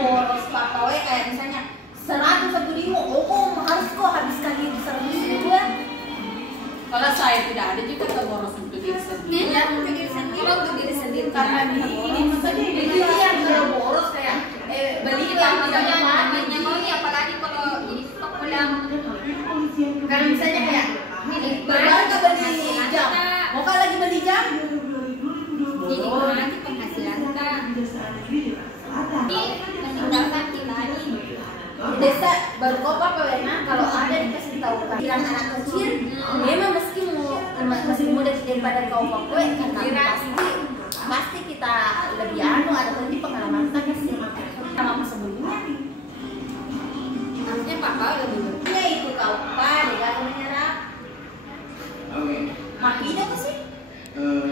boros pakai kayak misalnya 101.000, oh harus kok habiskan itu 100.000 ya. Kalau saya tidak ada juga keboros untuk diri sendiri. Ya untuk diri sendiri. Kalau untuk diri sendiri Karena ini maksudnya itu yang kalau boros kayak beli yang tidak namanya maunya, apalagi kalau ini stok ulang. Karena misalnya kayak ini baru ke beli jam, mau kan lagi beli jam? ini nanti penghasilan kan. Ini meninggalkan kita ini. Desa baru kok apa Wena kalau ada dikasih tahu kan bilang anak kecil memang meski masih muda daripada kau kue karena pasti kita lebih ada tadi pengalaman kita kasih sama sebelumnya Maksudnya papa lebih ya itu kau pak dia menyerap makin apa sih